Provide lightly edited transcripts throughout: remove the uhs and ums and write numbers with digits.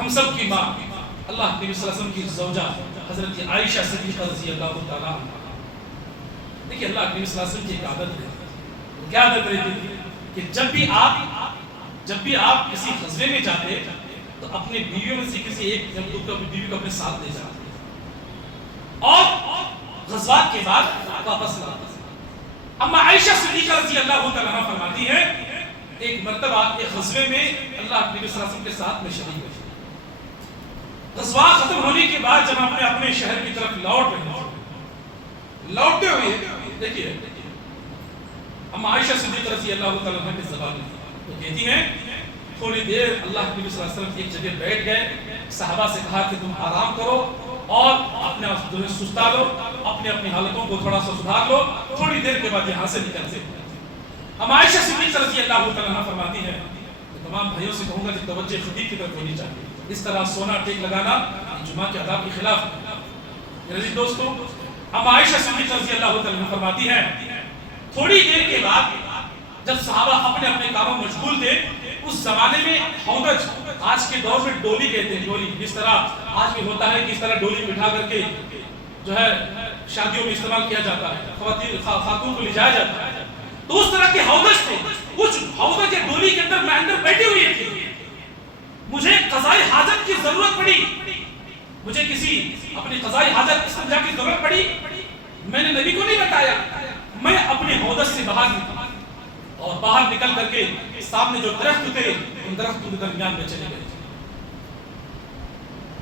ہم سب کی ماں اللہ کے نبی صلی اللہ علیہ وسلم کی زوجہ حضرت عائشہ صدیقہ رضی اللہ تعالیٰ عنہ. دیکھیے اللہ کے نبی صلی اللہ علیہ وسلم کی ایک عادت ہے. کیا عادت رہتی تھی کہ جب بھی آپ کسی غزوے میں جاتے تو اپنے بیویوں میں سے کسی ایک بیوی کو اپنے ساتھ لے جاتے اور غزوات کے بعد واپس لاتے. اما عائشہ صدیقہ رضی اللہ تعالیٰ عنہ فرماتی ہے ایک مرتبہ ایک غزوے میں اللہ کے نبی صلی اللہ علیہ وسلم کے ساتھ میں شریک ہوئی. غزوہ ختم ہونے کے بعد جب ہم اپنے شہر کی طرف لوٹتے ہوئے دیکھیے اما عائشہ صدیقہ رضی اللہ تعالیٰ عنہ کی زبان تو کہتی ہیں تھوڑی دیر اللہ کے نبی صلی اللہ علیہ وسلم ایک جگہ بیٹھ گئے. صحابہ سے کہا کہ تم آرام کرو اور اپنے سستا لو, اپنی حالتوں کو تھوڑا سا سدھار لو, تھوڑی دیر کے بعد یہاں سے نکلتے. ہم عائشہ صدیقہ رضی اللہ تعالیٰ عنہ فرماتی ہیں کہ تمام بھائیوں سے کہوں گا کہ توجہ خطیب کی طرف ہونی چاہیے. اس طرح سونا ٹیک لگانا جمعہ کے آداب کے خلاف. میرے عزیز دوستو, ہم عائشہ صدیقہ رضی اللہ تعالیٰ عنہ فرماتی ہیں تھوڑی دیر کے بعد جب صحابہ اپنے کاموں میں مشغول تھے, اس زمانے میں ہودج آج کے دور میں ڈولی کہتے ہیں. ڈولی جس طرح آج بھی ہوتا ہے کہ اس طرح ڈولی بٹھا کر کے جو ہے شادیوں میں استعمال کیا جاتا ہے, خاتون کو لے جایا جاتا ہے, تو اس طرح کے ہودج تھے. کچھ ہودج یا ڈولی کے اندر میں اندر بیٹھی ہوئی تھی. مجھے قضائی حاجت کی ضرورت پڑی, مجھے کسی اپنی قضائی حاجت استنجا کی ضرورت پڑی. میں نے نبی کو نہیں بتایا, میں اپنے ہودج سے باہر نکلا اور باہر نکل کر کے سامنے جو درخت تھے ان درختوں کے درمیان میں چلے گئے.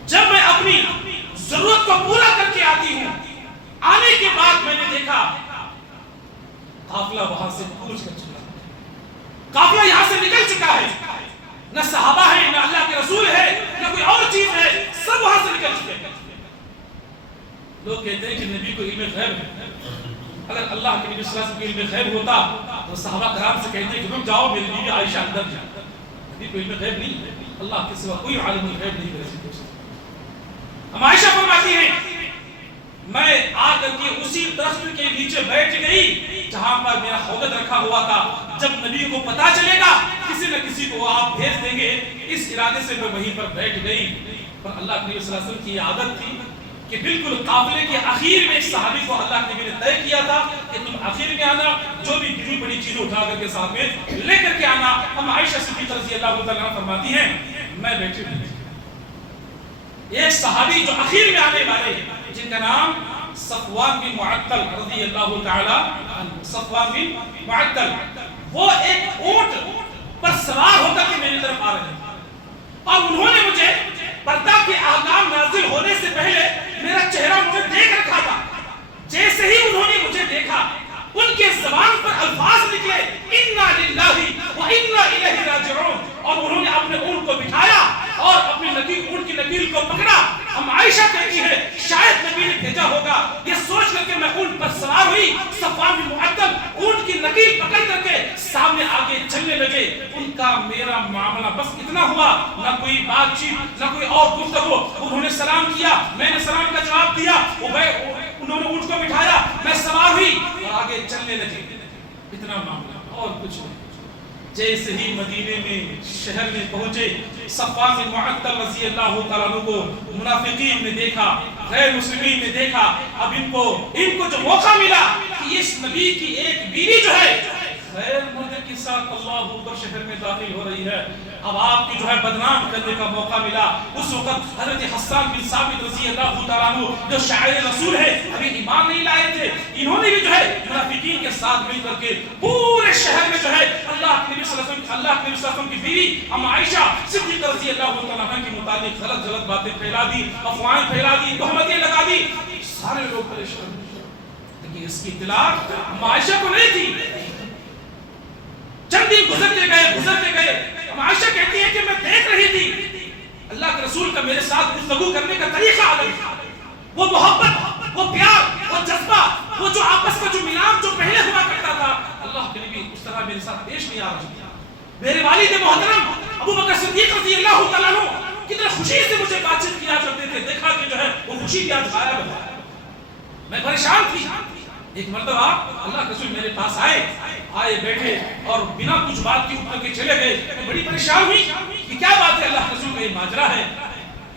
جب میں اپنی ضرورت کو پورا کر کے آتی ہوں, آنے کے بعد میں نے دیکھا قافلہ وہاں سے کوچ کر چکا ہے, قافلہ یہاں سے نکل چکا ہے. نہ صحابہ ہے, نہ اللہ کے رسول ہے, نہ کوئی اور چیز ہے, سب وہاں سے نکل چکے ہیں. لوگ کہتے ہیں کہ نبی کو علم غیب ہے. اگر اللہ کے نبی صلی اللہ علیہ وسلم کو علم غیب ہوتا تو صحابہ کرام سے کہتے ہیں کہ تم جاؤ میری بیوی عائشہ اندر جائے. نبی کو علم غیب نہیں ہے, اللہ کے سوا کوئی عالم الغیب نہیں کر سکتا. ہم عائشہ فرماتی ہیں میں آ کر کے اسی درخت کے نیچے بیٹھ گئی جہاں پر میرا ہودج رکھا ہوا تھا. جب نبی کو پتا چلے گا کسی نہ کسی کو آپ بھیج دیں گے, اس ارادے سے میں وہیں پر بیٹھ گئی. پر اللہ کے نبی صلی اللہ علیہ وسلم کی یہ عادت تھی کہ بالکل قافلے کے آخر میں ایک صحابی کو اللہ کے نبی نے طے کیا تھا کہ تم آخر میں آنا, جو بھی بڑی بڑی چیزیں اٹھا کر کے ساتھ میں لے کر کے آنا. ہم عائشہ صدیقہ رضی اللہ تعالیٰ عنہ فرماتی ہیں میں بیٹھی ہوئی ایک صحابی جو آخر میں آنے والے جن کا نام صفوان بن معطل رضی اللہ تعالی عنہ, صفوان بن معطل, وہ ایک اونٹ پر سوار ہو کر کے میری طرف آ رہے ہیں اور انہوں نے مجھے پردہ کے احکام نازل ہونے سے پہلے میرا چہرہ مجھے دیکھ رکھا تھا. جیسے ہی انہوں نے مجھے دیکھا ان کے زبان پر الفاظ نکلے انا للہ و انا الیہ راجعون, اور انہوں نے اپنے اونٹ کو بٹھایا اور اپنی اونٹ کی نکیل کو پکڑا. ہم عائشہ کہتی ہے شاید نبی نے بھیجا ہوگا یہ سوچ کر کے میں اونٹ پر سوار ہوئی. صفوان بن معطل اونٹ کی نکیل پکڑ کر کے سامنے آگے چلنے لگے. ان کا میرا معاملہ بس اتنا ہوا, نہ کوئی بات چیت نہ کوئی اور گفتگو. انہوں نے سلام کیا, میں نے سلام کا جواب دیا, انہوں نے اونٹ کو بٹھایا, میں سوار ہوئی اور آگے چلنے لگے. اتنا معاملہ اور کچھ نہیں. جیسے ہی مدینے میں شہر میں پہنچے صفوان بن معطل رضی اللہ تعالیٰ عنہ کو منافقین نے دیکھا, غیر مسلمین نے دیکھا. اب ان کو جو موقع ملا کہ اس نبی کی ایک بیوی جو ہے غیر مردے کے ساتھ اللہ اکبر شہر میں داخل ہو رہی ہے, اب آپ کی جو ہے بدنام کرنے کا موقع ملا. اس وقت حضرت حسان بن ثابت رضی اللہ تعالیٰ عنہ جو شاعر رسول ہے ابھی ایمان نہیں لائے تھے, انہوں نے بھی جو ہے منافقین کے ساتھ مل کر کے پورے شہر میں جو ہے اللہ کے نبی صلی اللہ علیہ وسلم کی بیوی ام عائشہ صدیقہ رضی اللہ تعالیٰ عنہ کے متعلق غلط باتیں پھیلا دی, افواہیں پھیلا دی, تہمتیں لگا دی. سارے لوگ پریشان ہوئے لیکن اس کی اطلاع ام عائشہ کو نہیں تھی. چند دن گزرتے گئے ام عائشہ کہتی ہے کہ میں دیکھ رہی تھی اللہ کے رسول کا میرے ساتھ گفتگو کرنے کا طریقہ الگ تھا. وہ محبت, وہ پیار, وہ جذبہ, وہ جو آپس کا جو ملاپ جو پہلے ہوا کرتا تھا, اللہ کے نبی اس طرح میرے ساتھ پیش نہیں آ رہا تھا. میرے والد محترم ابو بکر صدیق رضی اللہ تعالیٰ عنہ کتنے خوشی سے مجھے بات چیت کیا کرتے تھے. دیکھا کہ جو ہے وہ خوشی بھی آج غائب ہے. میں پریشان تھی. ایک مرتبہ اللہ کے رسول میرے پاس آئے بیٹھے اور بنا کچھ بات کی اٹھ کے چلے گئے. میں بڑی پریشان ہوئی کہ کیا بات ہے, اللہ کے رسول کا یہ ماجرا ہے.